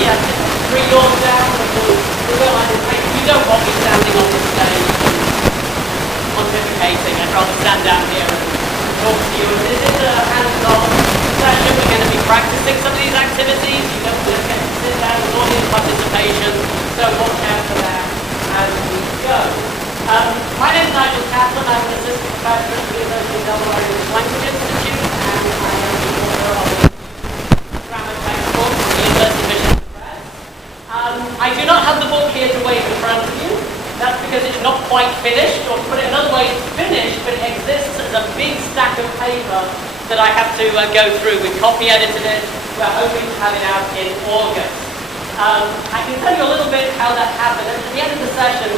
Yes, three doors down, we realise you don't want me standing on this stage pontificating. I'd rather stand down here and talk to you. This is a hands-on session. We're going to be practicing some of these activities. You don't just get to sit down with audience participation, so watch out for that as we go. My name is Nigel Caplan. I'm an assistant professor at the University of Delaware English Language Institute, and I am the author of the grammar textbook from the University of Michigan Press. I do not have the book here to wave in front of you. That's because it's not quite finished, or to put it another way, it's finished, but it exists as a big stack of paper that I have to go through. We copy edited it. We're hoping to have it out in August. I can tell you a little bit how that happened. At the end of the session,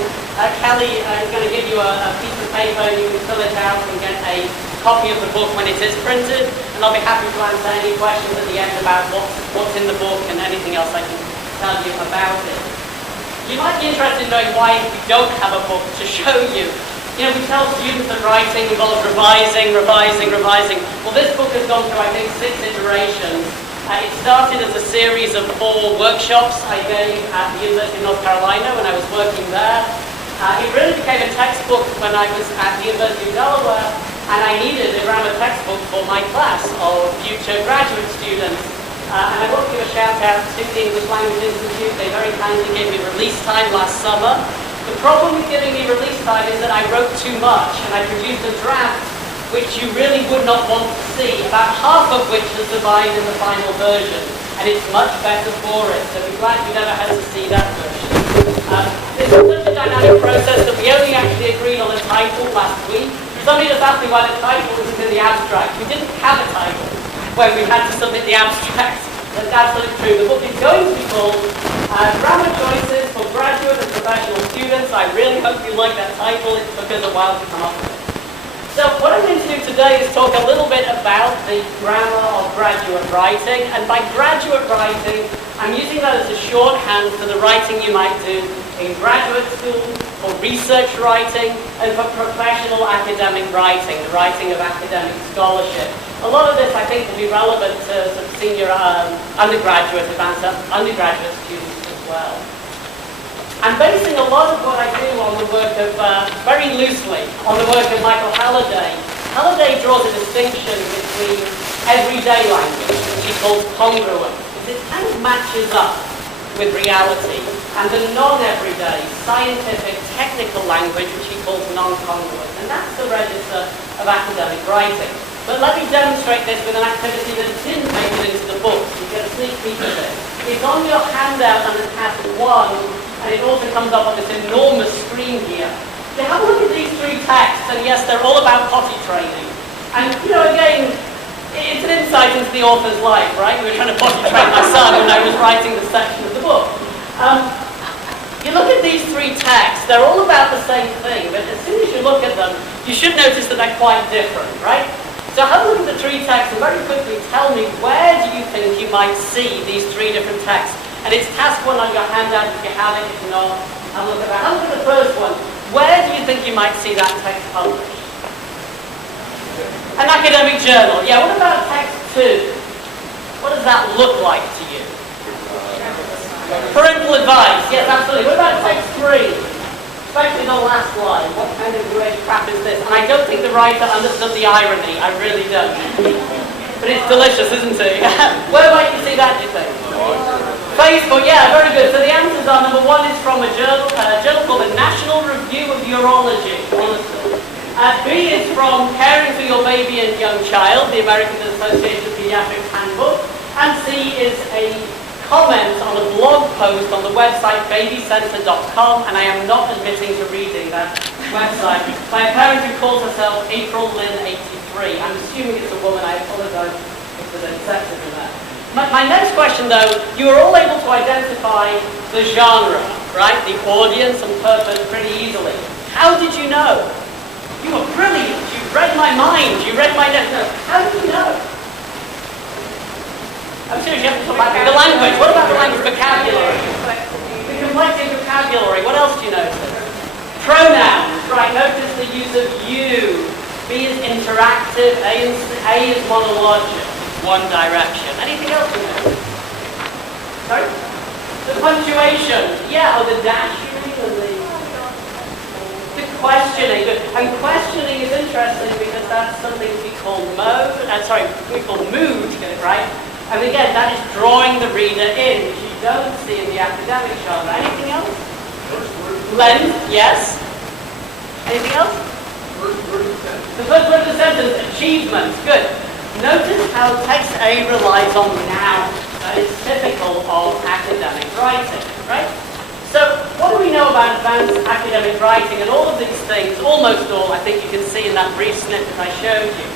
Kelly is going to give you a piece of paper, and you can fill it out and get a copy of the book when it is printed, and I'll be happy to answer any questions at the end about what's in the book and anything else I can tell you about it. You might be interested in knowing why we don't have a book to show you. You know, we tell students that writing involves revising. Well, this book has gone through, I think, 6 iterations. It started as a series of 4 workshops I gave at the University of North Carolina when I was working there. It really became a textbook when I was at the University of Delaware, and I needed a grammar textbook for my class of future graduate students. And I want to give a shout out to the English Language Institute. They very kindly gave me release time last summer. The problem with giving me release time is that I wrote too much, and I produced a draft which you really would not want to see, about half of which has survived in the final version, and it's much better for it, so we're glad you never had to see that version. This is such a dynamic process that we only actually agreed on a title last week. Somebody just asked me why the title isn't in the abstract. We didn't have a title when we had to submit the abstract. That's absolutely true. The book is going to be called Grammar Choices for Graduate and Professional Students. I really hope you like that title. It took us a while to come up with it. So what I'm going to do today is talk a little bit about the grammar of graduate writing. And by graduate writing, I'm using that as a shorthand for the writing you might do in graduate school, for research writing, and for professional academic writing, the writing of academic scholarship. A lot of this, I think, will be relevant to some senior undergraduate, advanced undergraduate students as well. I'm basing a lot of what I do on the work of, very loosely, on the work of Michael Halliday. Halliday draws a distinction between everyday language, which he calls congruent, because it kind of matches up with reality, and the non-everyday, scientific, technical language, which he calls non-congruent. And that's the register of academic writing. But let me demonstrate this with an activity that didn't make it into the book. You get a sneak peek of it. It's on your handout under task 1, and it also comes up on this enormous screen here. You have a look at these 3 texts, and yes, they're all about potty training. And, you know, again, it's an insight into the author's life, right? We were trying to potty train my son when I was writing this section of the book. You look at these 3 texts, they're all about the same thing, but as soon as you look at them, you should notice that they're quite different, right? So have a look at the 3 texts and very quickly tell me, where do you think you might see these 3 different texts? And it's task 1 on your handout if you have it. If not, have a look at that. Have a look at the first one. Where do you think you might see that text published? An academic journal. Yeah, what about text 2? What does that look like to you? Parental advice. Yes, absolutely. What about text 3? Especially the last line. What kind of great crap is this? And I don't think the writer understood the irony. I really don't. But it's delicious, isn't it? Where might you see that, do you think? Facebook, yeah, very good. So the answers are, number 1 is from a journal called the National Review of Urology. B is from Caring for Your Baby and Young Child, the American Association of Pediatrics Handbook. And C is a comment on a blog post on the website babycenter.com, and I am not admitting to reading that website, by a parent who calls herself April Lynn 83. I'm assuming it's a woman. I apologize if there's any sexism in that. My next question, though, you were all able to identify the genre, right? The audience and purpose pretty easily. How did you know? You were brilliant. You read my mind. You read my notes. How did you know? I'm serious, you have to talk about the language. What about the language vocabulary? The complexity of vocabulary. What else do you notice? Pronouns, right? Notice the use of you. B is interactive. A is monologic. One direction. Anything else you know? Sorry? punctuation. Yeah, or the dash, you mean, or the questioning. And questioning is interesting because that's something we call mood, get it right? And again, that is drawing the reader in, which you don't see in the academic genre. Anything else? Length, yes. Anything else? The first word of the sentence, achievement, good. Notice how text A relies on nouns. That is typical of academic writing, right? So, what do we know about advanced academic writing? And all of these things, almost all, I think you can see in that brief snippet I showed you.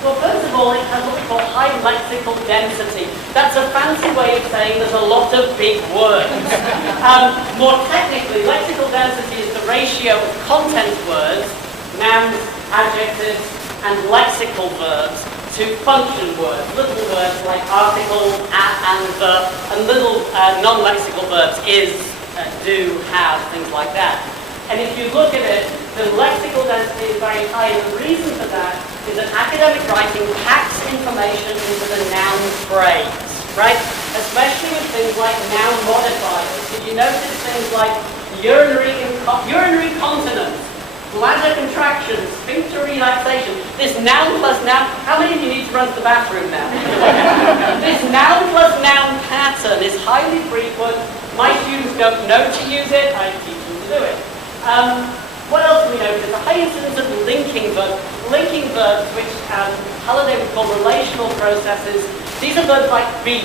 Well, first of all, it has what we call high lexical density. That's a fancy way of saying there's a lot of big words. More technically, lexical density is the ratio of content words, nouns, adjectives, and lexical verbs to function words. Little words like article, at, and the, and little non-lexical verbs is, do, have, things like that. And if you look at it, the lexical density is very high, and the reason for that is that academic writing packs information into the noun phrase, right? Especially with things like noun modifiers. Did you notice things like urinary incontinence, bladder contractions, sphincter relaxation? This noun plus noun, how many of you need to run to the bathroom now? This noun plus noun pattern is highly frequent. My students don't know to use it, I teach them to do it. What else do we notice? A high incidence of linking verbs. Linking verbs, which Halliday would call relational processes. These are verbs like be,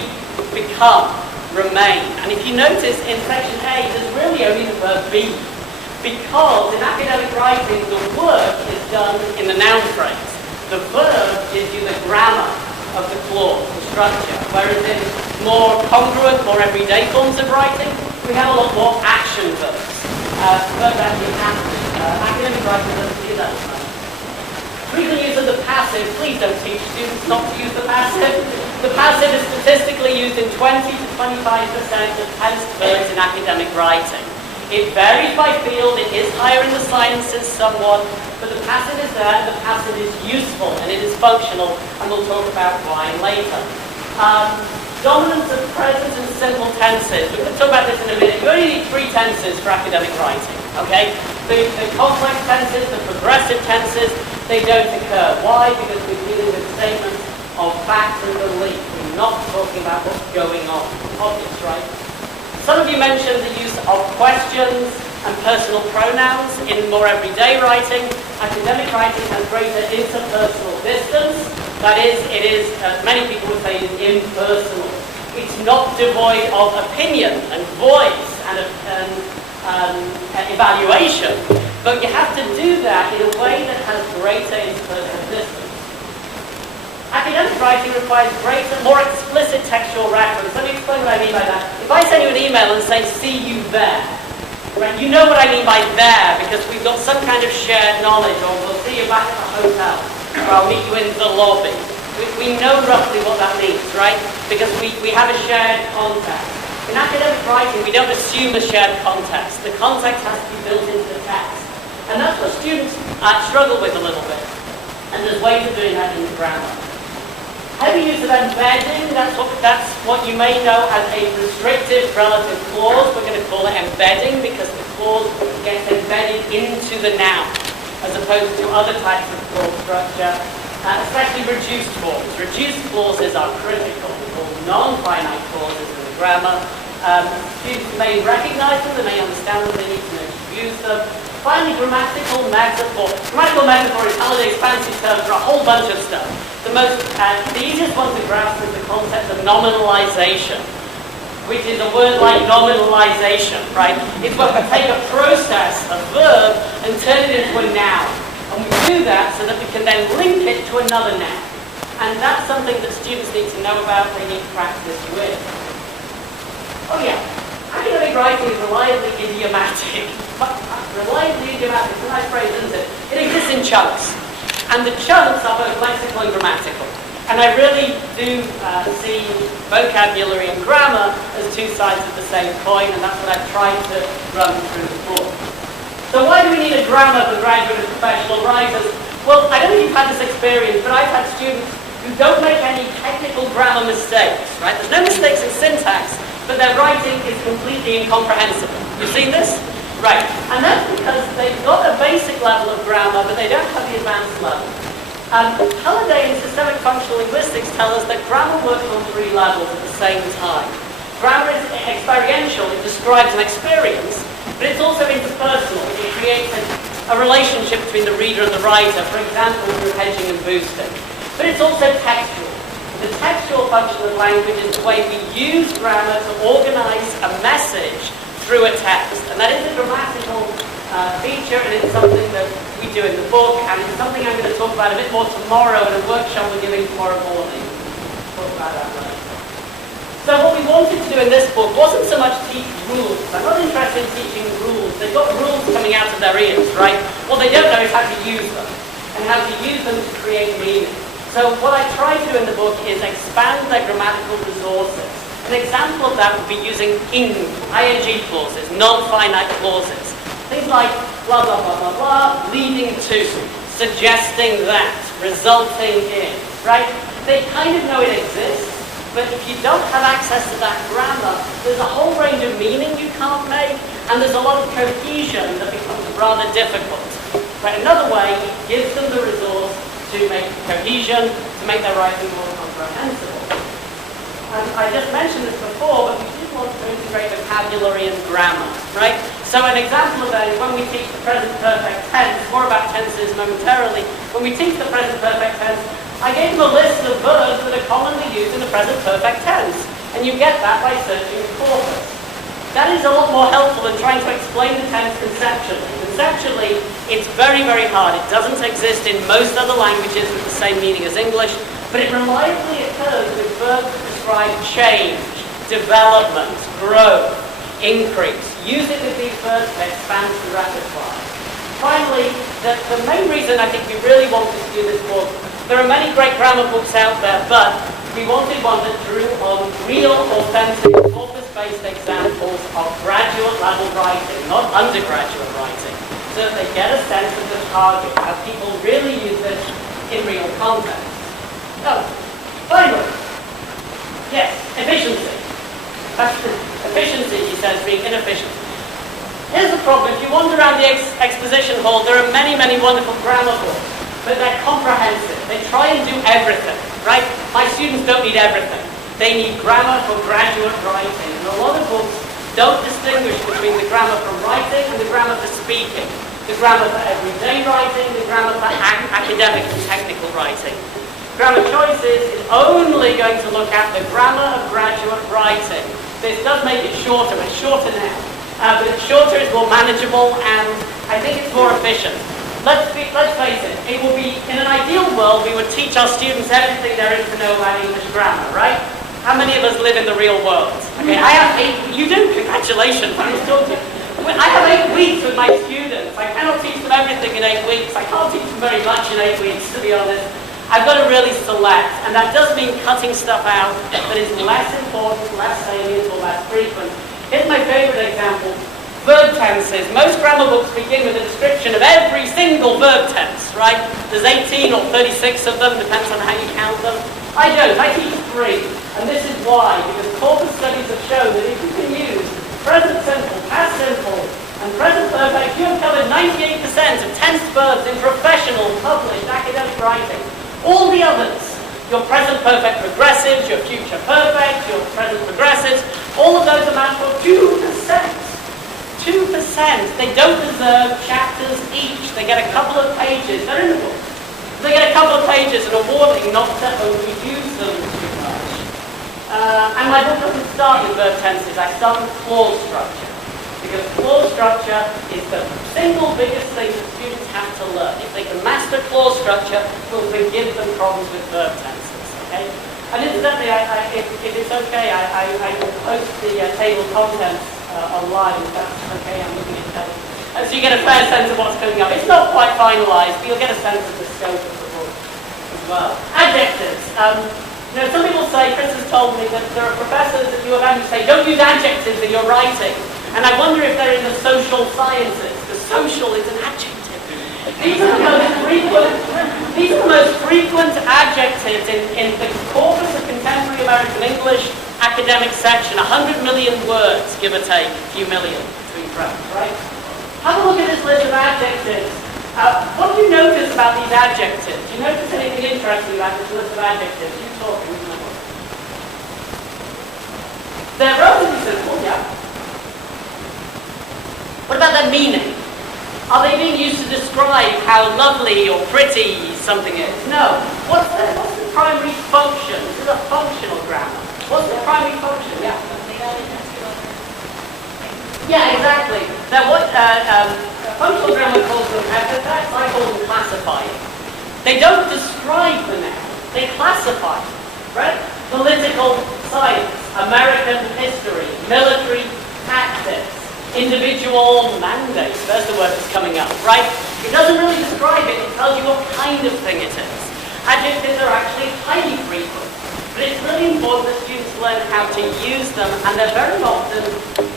become, remain. And if you notice in section A, there's really only the verb be. Because in academic writing, the work is done in the noun phrase. The verb gives you the grammar of the clause, the structure. Whereas in more congruent, more everyday forms of writing, we have a lot more action verbs. Verbs actually happen. Academic writing doesn't do that as much. Frequent use of the passive. Please don't teach students not to use the passive. The passive is statistically used in 20 to 25% of tense verbs in academic writing. It varies by field. It is higher in the sciences somewhat, but the passive is there. The passive is useful and it is functional, and we'll talk about why later. Dominance of present and simple tenses. We're going to talk about this in a minute. You only need 3 tenses for academic writing, okay? The complex tenses, the progressive tenses, they don't occur. Why? Because we're dealing with statements of fact and belief. We're not talking about what's going on. Obvious, right? Some of you mentioned the use of questions and personal pronouns in more everyday writing. Academic writing has greater interpersonal distance. That is, it is, many people would say, it is impersonal. It's not devoid of opinion and voice and evaluation, but you have to do that in a way that has greater interpersonal distance. Academic writing requires greater, more explicit textual reference. Let me explain what I mean by that. If I send you an email and say, see you there, right, you know what I mean by there, because we've got some kind of shared knowledge, or we'll see you back at the hotel, or I'll meet you in the lobby. We know roughly what that means, right? Because we have a shared context. In academic writing, we don't assume a shared context. The context has to be built into the text. And that's what students struggle with a little bit. And there's ways of doing that in grammar. Heavy use of embedding, that's what you may know as a restrictive relative clause. We're going to call it embedding because the clause gets embedded into the noun, as opposed to other types of clause structure, especially reduced forms. Reduced clauses are critical. They're called non-finite clauses in the grammar. Students may recognize them, they may understand them, they need to know to use them. Finally, grammatical metaphor. Grammatical metaphor is Halliday's fancy term for a whole bunch of stuff. The easiest one to grasp is the concept of nominalization, which is a word like nominalization, right? It's when we take a process, a verb, and turn it into a noun. And we do that so that we can then link it to another noun. And that's something that students need to know about, they need to practice with. Oh yeah, academic writing is reliably idiomatic. Reliably idiomatic, it's a nice phrase, isn't it? It exists in chunks. And the chunks are both lexical and grammatical. And I really do see vocabulary and grammar as 2 sides of the same coin, and that's what I've tried to run through the book. So why do we need a grammar for graduate and professional writers? Well, I don't know if you've had this experience, but I've had students who don't make any technical grammar mistakes, right? There's no mistakes in syntax, but but their writing is completely incomprehensible. You've seen this? Right. And that's because they've got a basic level of grammar, but they don't have the advanced level. Halliday and systemic functional linguistics tell us that grammar works on 3 levels at the same time. Grammar is experiential, it describes an experience, but it's also interpersonal. It creates a relationship between the reader and the writer, for example, through hedging and boosting. But it's also textual. The textual function of language is the way we use grammar to organize a message through a text. And that is a grammatical feature, and it's something that we do in the book, and it's something I'm going to talk about a bit more tomorrow in a workshop we're giving tomorrow morning. Talk about that later. So what we wanted to do in this book wasn't so much teach rules. I'm not interested in teaching rules. They've got rules coming out of their ears, right? What they don't know is how to use them, and how to use them to create meaning. So what I try to do in the book is expand their grammatical resources. An example of that would be using ing clauses, non-finite clauses. Things like blah, blah, blah, blah, blah, leading to, suggesting that, resulting in, right? They kind of know it exists, but if you don't have access to that grammar, there's a whole range of meaning you can't make, and there's a lot of cohesion that becomes rather difficult. But another way, it gives them the resource to make cohesion, to make their writing more comprehensible. And I just mentioned this before, but we did want to integrate vocabulary and grammar, right? So an example of that is when we teach the present perfect tense, more about tenses momentarily, when we teach the present perfect tense, I gave them a list of verbs that are commonly used in the present perfect tense. And you get that by searching the corpus. That is a lot more helpful than trying to explain the tense conceptually. Conceptually, it's very, very hard. It doesn't exist in most other languages with the same meaning as English, but it reliably occurs with verbs that describe change, development, growth, increase. Use it with these verbs to expand the repertoire. Finally, the main reason I think we really wanted to do this book, there are many great grammar books out there, but we wanted one that drew on real, authentic, corpus-based examples of graduate level writing, not undergraduate writing, so that they get a sense of the target, how people really use this in real context. So, finally, yes, efficiency. Efficiency, he says, being inefficient. Here's the problem. If you wander around the exposition hall, there are many, many wonderful grammar books, but they're comprehensive. They try and do everything, right? My students don't need everything. They need grammar for graduate writing. And a lot of books don't distinguish between the grammar for writing and the grammar for speaking, the grammar for everyday writing, the grammar for academic and technical writing. Grammar Choices is only going to look at the grammar of graduate writing. This does make it shorter, it's shorter now. But it's shorter, it's more manageable, and I think it's more efficient. Let's face it, it will be, in an ideal world, we would teach our students everything there is to know about English grammar, right? How many of us live in the real world? Okay, I have 8, you do, congratulations, I was talking. I have 8 weeks with my students. I cannot teach them everything in 8 weeks. I can't teach them very much in 8 weeks, to be honest. I've got to really select, and that does mean cutting stuff out that is less important, less salient, or less frequent. Here's my favorite example, verb tenses. Most grammar books begin with a description of every single verb tense, right? There's 18 or 36 of them, depends on how you count them. I don't, I teach 3, and this is why, because corpus studies have shown that if you can use present simple, past simple, and present perfect, you have covered 98% of tense verbs in professional, published, academic writing. All the others, your present perfect progressives, your future perfect, your present progressives, all of those amount for 2%. 2%. They don't deserve chapters each. They get a couple of pages. They're in the book. They get a couple of pages and a warning not to overuse them too much. And my book doesn't start with verb tenses. I start with clause structure. Because clause structure is the single biggest thing that students have to learn. If they can master clause structure, it will forgive them problems with verb tenses. Okay? And incidentally, if it's okay, I will post the table of contents online. If that's okay, I'm looking at that. So you get a fair sense of what's coming up. It's not quite finalised, but you'll get a sense of the scope of the book as well. Adjectives. Some people say, Chris has told me that there are professors at UofM who say, don't use adjectives in your writing. And I wonder if they're in the social sciences, because social is an adjective. These are the most frequent adjectives in the corpus of contemporary American English academic section, 100 million words, give or take, a few million between brackets, right? Have a look at this list of adjectives. What do you notice about these adjectives? Do you notice anything interesting about this list of adjectives? You talking. They're relatively simple, yeah. What about their meaning? Are they being used to describe how lovely or pretty something is? No. What's the primary function? This is a functional grammar. What's the primary function? Yeah. Yeah, exactly. Now what functional grammar calls them epithets, I call them classifying. They don't describe the noun, they classify it, right? Political science, American history, military tactics, individual mandate, there's the word that's coming up, right? It doesn't really describe it, it tells you what kind of thing it is. Adjectives are actually highly frequent, but it's really important that students learn how to use them, and they're very often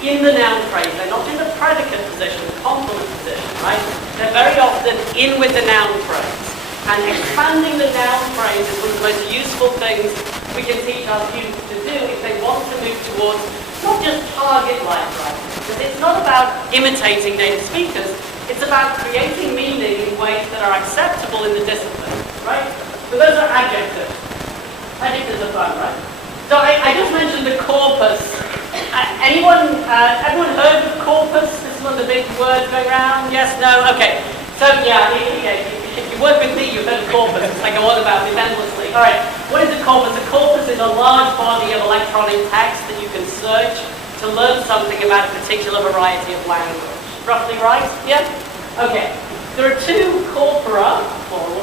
in the noun phrase. They're not in the predicate position, the complement position, right? They're very often in with the noun phrase. And expanding the noun phrase is one of the most useful things we can teach our students to do if they want to move towards not just target-like writing. Because it's not about imitating native speakers, it's about creating meaning in ways that are acceptable in the discipline, right? So those are adjectives. Adjectives are fun, right? So I just mentioned the corpus. Everyone heard of corpus? This is one of the big words going around. Yes, no? Okay. So yeah, if you work with me, you've heard of corpus. It's like I want about it endlessly. All right. What is a corpus? A corpus is a large body of electronic text that you can search to learn something about a particular variety of language. Roughly right? Yeah? Okay. There are two corpora, plural,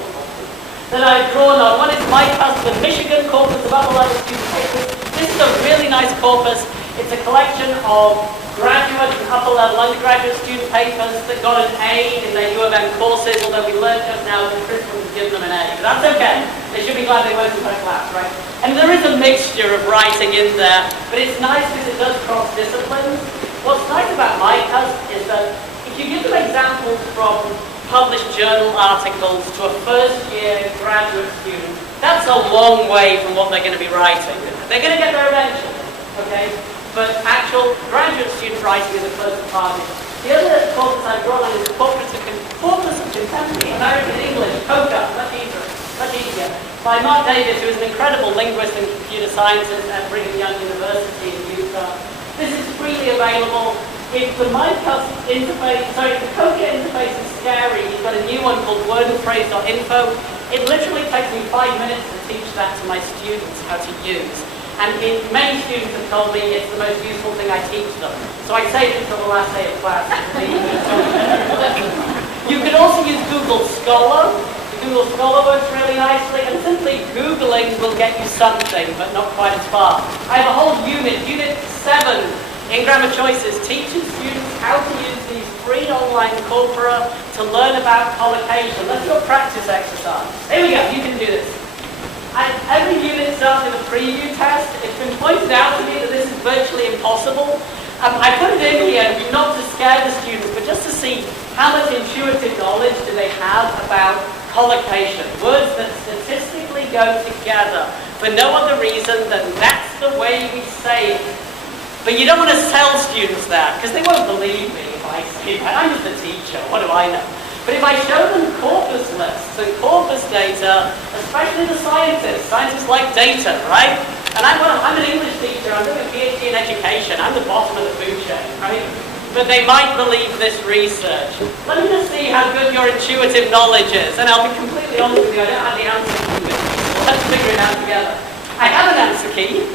that I've drawn on. One is my husband, Michigan corpus of upper level student papers. This is a really nice corpus. It's a collection of graduate and upper level undergraduate student papers that got an A in their U of M courses, although we learned just now that Chris wouldn't give them an A. But that's okay. They should be glad they went to that class, right? And there is a mixture of writing in there, but it's nice because it does cross disciplines. What's nice about my test is that if you give them examples from published journal articles to a first-year graduate student, that's a long way from what they're going to be writing. They're going to get there eventually, okay? But actual graduate student writing is a closer target. The other corpus I've drawn on is the Corpus of Contemporary American English, COCA, much easier, by Mark Davis, who is an incredible linguist and computer scientist at Brigham Young University in Utah. This is freely available. If the the COCA interface is scary, he's got a new one called wordandphrase.info. It literally takes me 5 minutes to teach that to my students how to use. And many students have told me it's the most useful thing I teach them. So I saved it until the last day of class. You can also use Google Scholar. The Google Scholar works really nicely, and simply Googling will get you something, but not quite as far. I have a whole unit 7, in Grammar Choices, teaching students how to use these free online corpora to learn about collocation. Let's do a practice exercise. Here we go, you can do this. Every unit starts with a preview test. It's been pointed out to me that this is virtually impossible. I put it in here not to scare the students, but just to see how much intuitive knowledge do they have about collocation. Words that statistically go together for no other reason than that's the way we say it. But you don't want to tell students that, because they won't believe me if I say that. I'm just a teacher, what do I know? But if I show them corpus lists and corpus data, especially the scientists like data, right? And I'm an English teacher, I'm doing a PhD in education, I'm the bottom of the food chain, right? But they might believe this research. Let me just see how good your intuitive knowledge is, and I'll be completely honest with you, I don't have the answer key. Let's figure it out together. I have an answer key,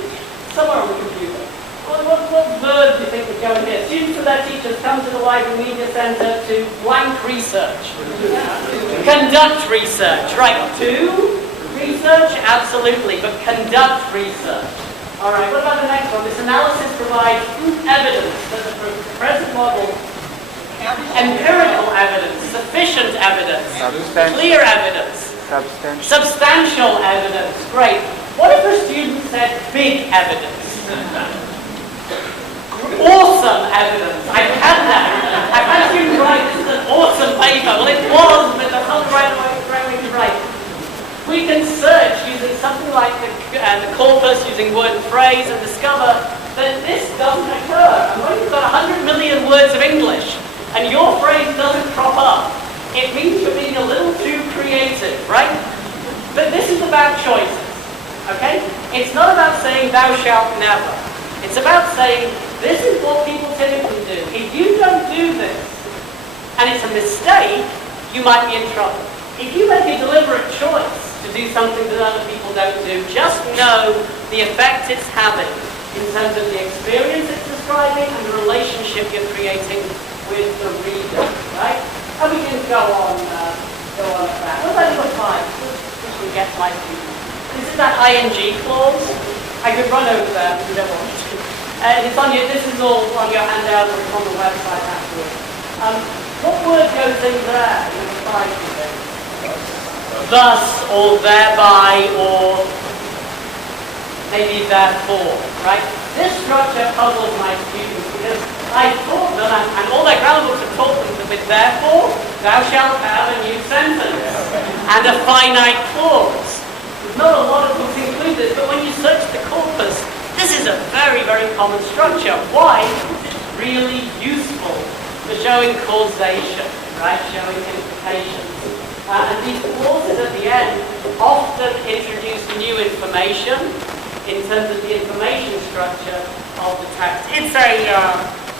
somewhere on the computer. What verb do you think would go in here? Students and their teachers come to the Library Media Centre to blank research. Conduct research. Right, to research? Absolutely, but conduct research. All right, what about the next one? This analysis provides evidence that the present model, empirical evidence, sufficient evidence, clear evidence, substantial evidence. Great. What if a student said big evidence? Awesome evidence. I've had that. I've had students write, this is an awesome paper. Well, it was, but that's not the right way to write. We can search using something like the and the corpus using word and phrase and discover that this doesn't occur. And when you've got 100 million words of English and your phrase doesn't crop up, it means you're being a little too creative, right? But this is about choices, okay? It's not about saying thou shalt never. It's about saying this is what people typically do. If you don't do this, and it's a mistake, you might be in trouble. If you make a deliberate choice to do something that other people don't do, just know the effect it's having in terms of the experience it's describing and the relationship you're creating with the reader, right? And we can go on at that. What about number 5? This one gets my view. This is that ing clause. I could run over there if you don't want me to. It's on your, this is all on your handout or it's on the website afterwards. What word goes in there? Number 5, you think? Thus, or thereby, or maybe therefore, right? This structure puzzles my students because I taught them, and all their grammar books have taught them that with therefore, thou shalt have a new sentence and a finite clause. There's not a lot of books include this, but when you search the corpus, this is a very, very common structure. Why? It's really useful for showing causation, right? Showing implications. And these clauses at the end often introduce new information in terms of the information structure of the text. It's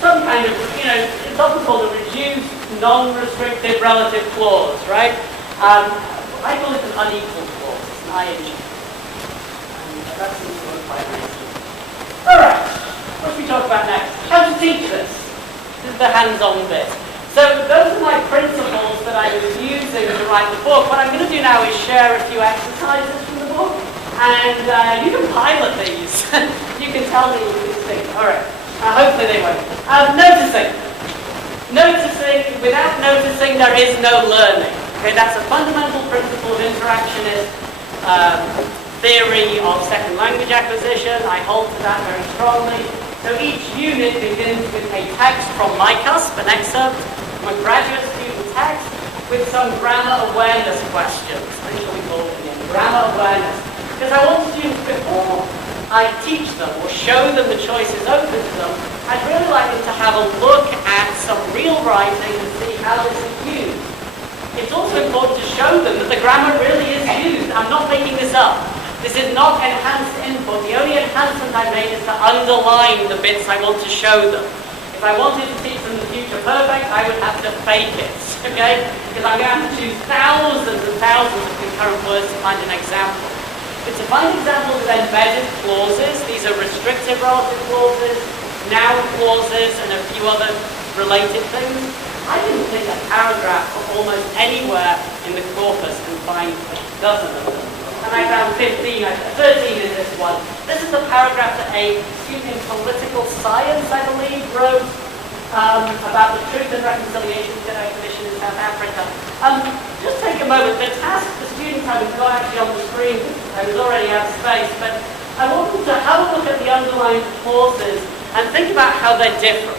some kind of, it's often called a reduced, non-restrictive relative clause, right? I call it an unequal clause, an ing. And that seems to work quite nicely. Alright, what should we talk about next? How to teach this. This is the hands-on bit. So those are my principles that I was using to write the book. What I'm going to do now is share a few exercises from the book, and you can pilot these. You can tell me what you think. All right. Hopefully they won't. Noticing. Noticing. Without noticing, there is no learning. Okay, that's a fundamental principle of interactionist theory of second language acquisition. I hold to that very strongly. So each unit begins with a text from my cusp, an excerpt from a graduate student text, with some grammar awareness questions. I think we call it again, grammar awareness. Because I want students, before I teach them or show them the choices open to them, I'd really like them to have a look at some real writing and see how this is used. It's also important to show them that the grammar really is used. I'm not making this up. This is not enhanced input. The only enhancement I made is to underline the bits I want to show them. If I wanted to teach them the future perfect, I would have to fake it, okay? Because I'm going to have to choose thousands and thousands of concurrent words to find an example. But to find examples of embedded clauses, these are restrictive relative clauses, noun clauses, and a few other related things, I can pick a paragraph from almost anywhere in the corpus and find dozens of them. And I found 13 in this one. This is the paragraph that a student in political science, I believe, wrote about the Truth and Reconciliation Commission in South Africa. Just take a moment. The task the students have is not actually on the screen. I was already out of space, but I want them to have a look at the underlying clauses and think about how they're different.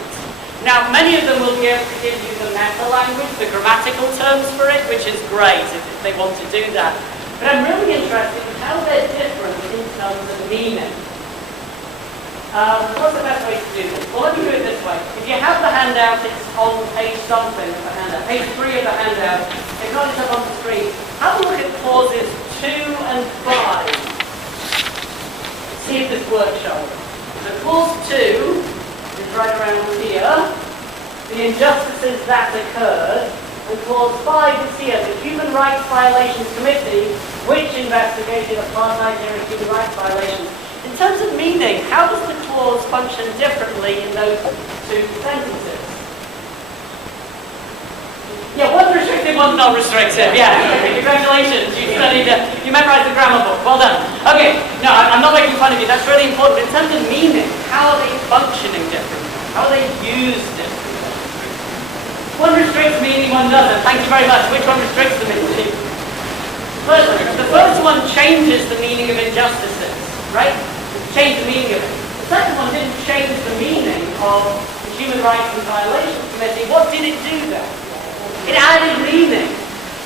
Now, many of them will be able to give you the meta language, the grammatical terms for it, which is great if they want to do that. But I'm really interested in how they're different in terms of meaning. What's the best way to do this? Well, let me do it this way. If you have the handout, it's on page something of the handout, page 3 of the handout. If not, it's up on the screen. Have a look at clauses 2 and 5. See if this works, shall we? So clause 2 is right around here. The injustices that occurred. And clause 5 is here. The Human Rights Violations Committee, which investigated apartheid era human rights violations. In terms of meaning, how does the clause function differently in those two sentences? Yeah, one's restrictive, one's not restrictive. Yeah, congratulations. You memorized the grammar book. Well done. Okay, no, I'm not making fun of you. That's really important. But in terms of meaning, how are they functioning differently? How are they used differently? One restricts meaning, one doesn't. Thank you very much. Which one restricts the meaning? The first one changes the meaning of injustices, right? Change the meaning of it. The second one didn't change the meaning of the Human Rights and Violations Committee. What did it do then? It added meaning.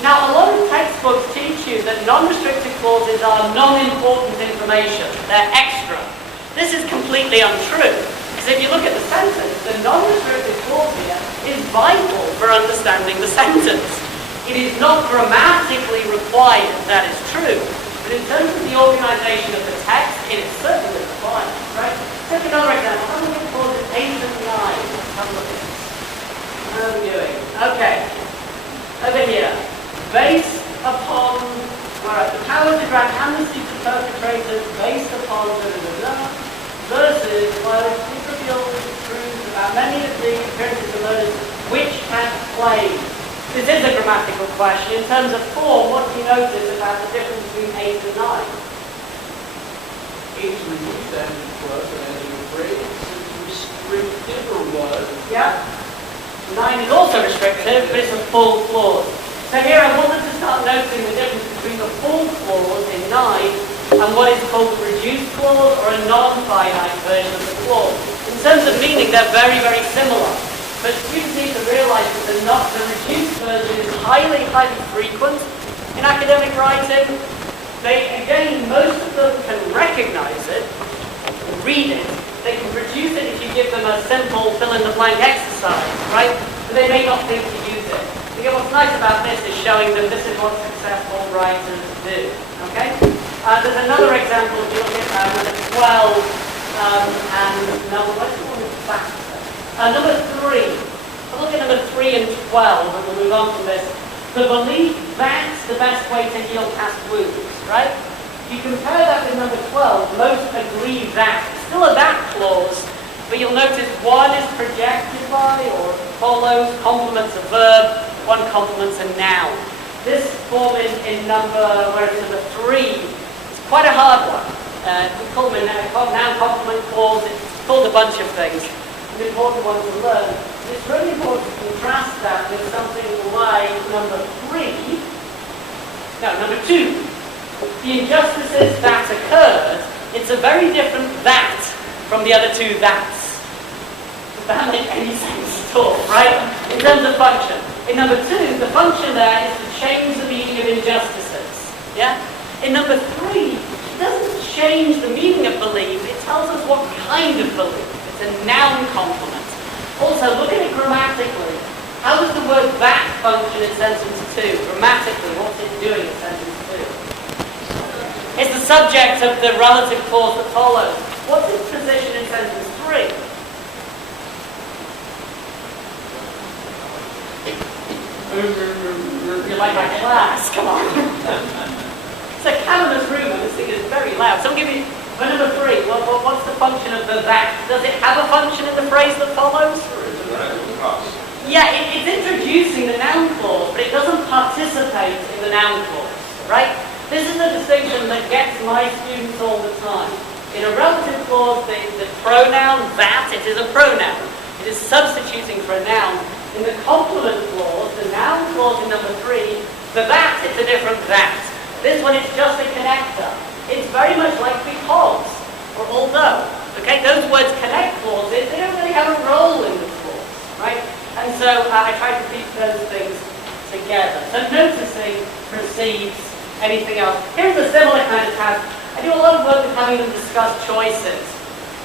Now, a lot of textbooks teach you that non-restricted clauses are non-important information. They're extra. This is completely untrue. Because if you look at the sentence, the non-restricted clause here is vital for understanding the sentence. It is not grammatically required, that is true. But in terms of the organization of the text, it is certainly required, right? Take another example. How many clauses 8 and 9? Let's have a look at this. How are we doing? Okay. Over here. Based upon, alright, the power to grant amnesty to perpetrators based upon versus violation trivial truths about many of the appearances of murders which can claim. This is a grammatical question. In terms of form, what do you notice about the difference between 8 and 9? 8 is reduced and was, and as you're afraid, it's restrictive or was. Yeah. 9 is also restrictive, but it's a full clause. So here I wanted to start noticing the difference between the full clause in 9 and what is called the reduced clause or a non-finite version of the clause. In terms of meaning, they're very, very similar. But students need to realize that the reduced version is highly, highly frequent in academic writing. Again, most of them can recognize it, read it. They can produce it if you give them a simple fill-in-the-blank exercise, right? But they may not think to use it. Again, what's nice about this is showing them this is what successful writers do. Okay? There's another example if you look at number 12 and number, what's the one that's faster? Number 3. I'll look at number 3 and 12 and we'll move on from this. The belief that's the best way to heal past wounds, right? If you compare that with number 12, most agree that. It's still a that clause, but you'll notice one is projected by or follows, complements a verb, one complements a noun. This form in number, where it's number 3, is quite a hard one. We call them a noun complement clause. It's called a bunch of things. It's an important one to learn. It's really important to contrast that with something like number 2. The injustices that occurred, it's a very different that from the other 2 that's. Does that make any sense at all, right? In terms of function. In number 2, the function there is to change the meaning of injustices. Yeah? In number 3, it doesn't change the meaning of believe, it tells us what kind of belief. It's a noun complement. Also, look at it grammatically. How does the word that function in sentence 2? Grammatically, what's it doing in sentence 2? It's the subject of the relative clause that follows. What's its position in sentence 3? You're like my class, come on. It's a cavernous room and this thing is very loud. So give me, number 3, what's the function of the that? Does it have a function in the phrase that follows? Yeah, it's introducing the noun clause, but it doesn't participate in the noun clause, right? This is the distinction that gets my students all the time. In a relative clause, the pronoun that, it is a pronoun. It is substituting for a noun. In the complement clause, the noun clause in number 3, the that, it's a different that. This one is just a connector. It's very much like because, or although. Okay, those words connect clauses, they don't really have a role in the clause, right? And so I try to teach those things together. So noticing precedes anything else. Here's a similar kind of task. I do a lot of work with having them discuss choices.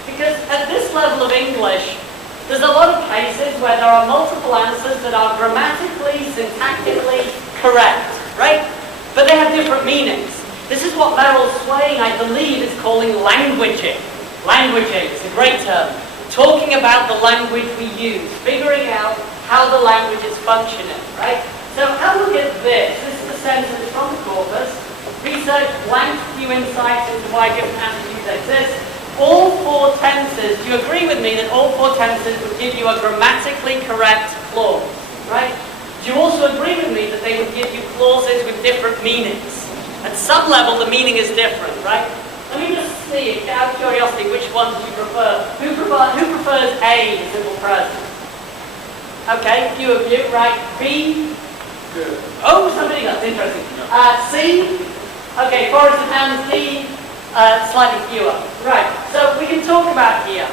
Because at this level of English, there's a lot of cases where there are multiple answers that are grammatically, syntactically correct, right? But they have different meanings. This is what Merrill Swain, I believe, is calling languaging. Languaging is a great term. Talking about the language we use, figuring out how the language is functioning, right? So have a look at this. This is the sentence from Corpus. Research blank few insights into why different attitudes exist. All 4 tenses, do you agree with me that all 4 tenses would give you a grammatically correct clause, right? Do you also agree with me that they would give you clauses with different meanings? At some level, the meaning is different, right? Let me just see, out of curiosity, which one do you prefer? Who prefers A, the simple present? Okay, a few of you, right? B? Good. Oh, somebody else, interesting. C? Okay, Forrest and Hans. D? Slightly fewer. Right, so we can talk about here.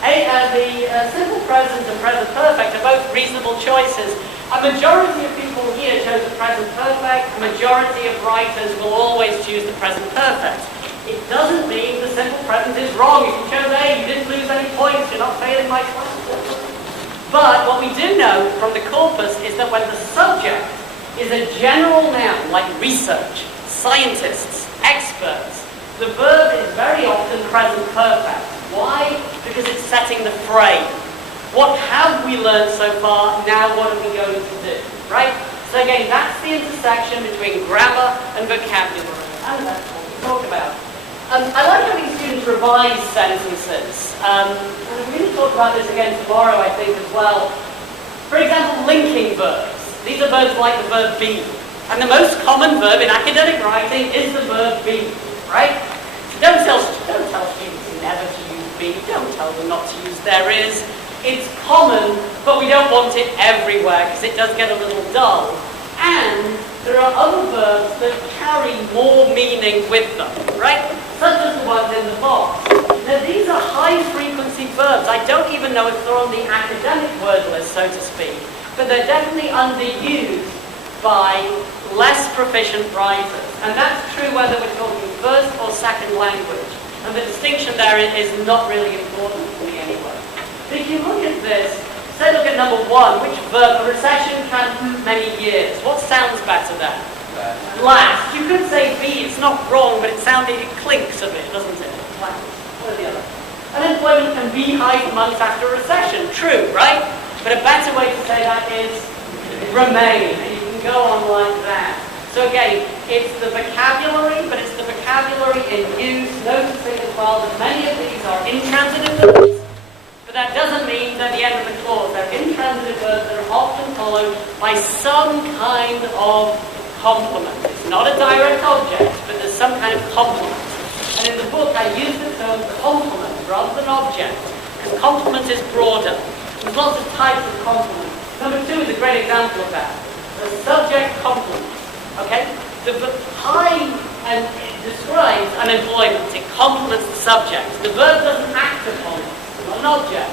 The simple present and present perfect are both reasonable choices. A majority of people here chose the present perfect. A majority of writers will always choose the present perfect. It doesn't mean the simple present is wrong. If you chose A, you didn't lose any points. You're not failing my class. But what we do know from the corpus is that when the subject is a general noun, like research, scientists, experts, the verb is very often present perfect. Why? Because it's setting the frame. What have we learned so far? Now what are we going to do? Right? So again, that's the intersection between grammar and vocabulary. And that's what we talk about. I like having students revise sentences. And we're going to talk about this again tomorrow, I think, as well. For example, linking verbs. These are verbs like the verb be. And the most common verb in academic writing is the verb be. Right? So don't tell students never to use be. Don't tell them not to use there is. It's common, but we don't want it everywhere because it does get a little dull. And there are other verbs that carry more meaning with them, right? Such as the ones in the box. Now these are high-frequency verbs. I don't even know if they're on the academic word list, so to speak, but they're definitely underused by less proficient writers. And that's true whether we're talking first or second language. And the distinction there is not really important to me anyway. But if you look at this, say look at number one, which verb, a recession can many years. What sounds better then? Last. You could say be, it's not wrong, but it clinks a bit, doesn't it? Last. What are the other? Unemployment can be high for months after a recession. True, right? But a better way to say that is remain. And you can go on like that. So again, it's the vocabulary, but it's the vocabulary in use, noticing as well that many of these are intransitive verbs. That doesn't mean they're the end of the clause. They're intransitive verbs that are often followed by some kind of complement. It's not a direct object, but there's some kind of complement. And in the book, I use the term complement rather than object, because complement is broader. There's lots of types of complement. Number two is a great example of that. The subject complement. Okay? The high and it describes unemployment. It complements the subject. The verb doesn't act upon it. An object.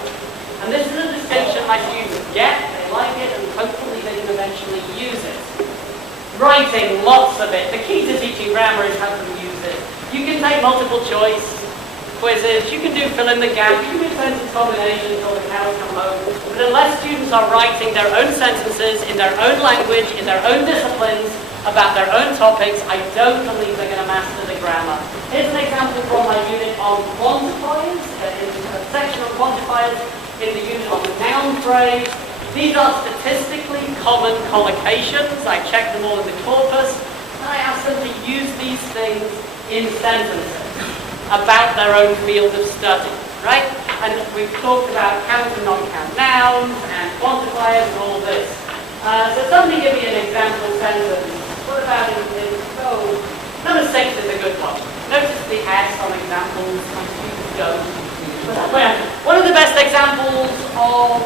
And this is a distinction my students get, they like it, and hopefully they can eventually use it. Writing, lots of it. The key to teaching grammar is how to use it. You can take multiple choice quizzes, you can do fill in the gap, you can do sentence combinations or the cows come home. But unless students are writing their own sentences in their own language, in their own disciplines, about their own topics, I don't believe they're going to master the grammar. Here's an example from my unit on quantifiers, in a section on quantifiers, in the unit on the noun phrase. These are statistically common collocations. I checked them all in the corpus, and I asked them to use these things in sentences about their own field of study, right? And we've talked about count and non-count nouns, and quantifiers, and all this. So somebody give me an example sentence. What about number 6 is a good one. Notice the S on examples. My students don't. One of the best examples of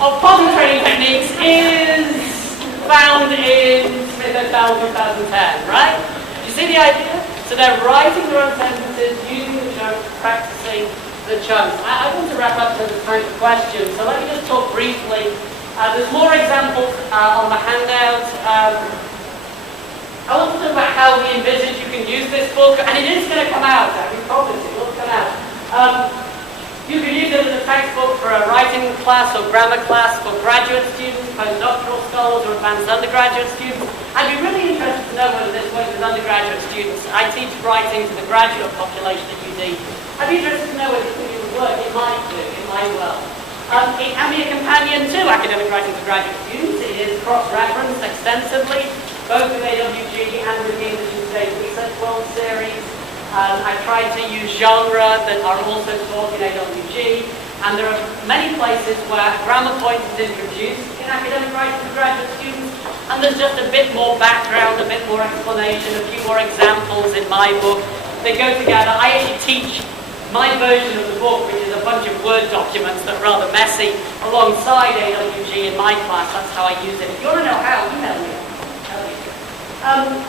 potty training techniques is found in Smith et al. 2010, right? You see the idea? So they're writing their own sentences, using the chunks, practicing the chunks. I want to wrap up to the time for questions, so let me just talk briefly. There's more examples on the handout. I want to talk about how we envisage you can use this book, and it is going to come out. I can promise it will come out. You can use it as a textbook for a writing class or grammar class for graduate students, postdoctoral scholars, or advanced undergraduate students. I'd be really interested to know whether this works with undergraduate students. I teach writing to the graduate population at UD. I'd be interested to know whether it would work. It might do. It might well. It can be a companion to academic writing for graduate students. It is cross-referenced extensively, both with AWG and with the English and State Research World Series. I've tried to use genre that are also taught in AWG, and there are many places where grammar point is introduced in academic writing for graduate students, and there's just a bit more background, a bit more explanation, a few more examples in my book. They go together. I actually teach my version of the book, which is a bunch of Word documents that are rather messy, alongside AWG in my class. That's how I use it. If you want to know how, email me.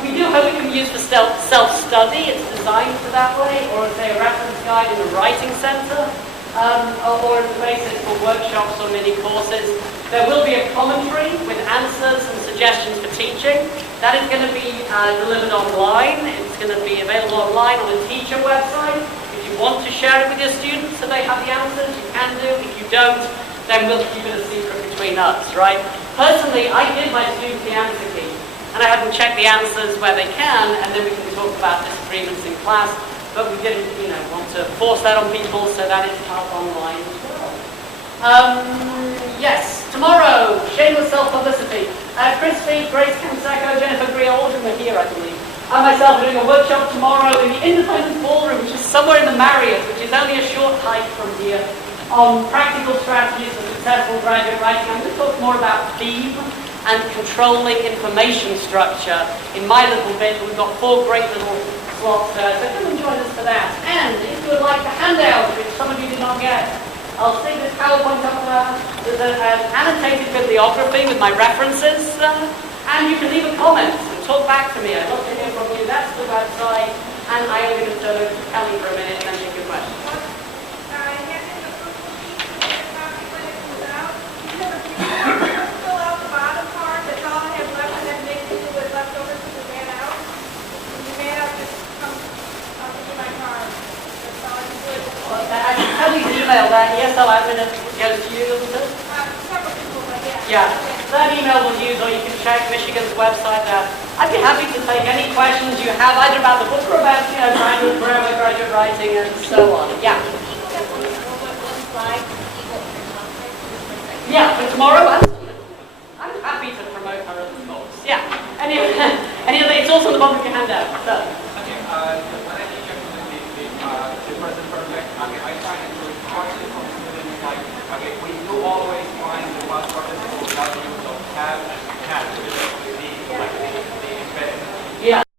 We do hope it can be used for self-study. It's designed for that way, or as a reference guide in the writing center. or as the basis for workshops or mini courses. There will be a commentary with answers and suggestions for teaching. That is going to be delivered online. It's going to be available online on the teacher website. If you want to share it with your students so they have the answers, you can do. If you don't, then we'll keep it a secret between us, right? Personally, I give my students the answer key, and I have them check the answers where they can, and then we can talk about disagreements in class. But we didn't, want to force that on people, so that is part online as well. Yes, tomorrow, shameless self-publicity. Chris Fee, Grace Canseco, Jennifer Greer, all of them are here, I believe. I myself are doing a workshop tomorrow in the Independent Ballroom, which is somewhere in the Marriott, which is only a short hike from here, on practical strategies for successful graduate writing. I'm going to talk more about theme and controlling information structure. In my little bit, we've got 4 great little slots there, so come and join us for that. And if you would like the handout, which some of you did not get, I'll stick this PowerPoint up there. There's an annotated bibliography with my references, and you can leave a comment and talk back to me. I'd love to hear from you. That's the website, and I am going to turn over to Kelly for a minute and then take your questions. I can tell you email that, yes, I'll admin it goes to you, doesn't it? Several people, but Yeah, that email will use, or you can check Michigan's website there. I'd be happy to take any questions you have, either about the book or about, trying to improve graduate writing and so on. Yeah. Yeah, for tomorrow, I'm happy to promote her other talks. Yeah. Anyway, it's also on the bottom of your handout. So. Okay, when I teach the present perfect, I try to partially from students like, we do always find the past participle values of have, the embedded. Yeah.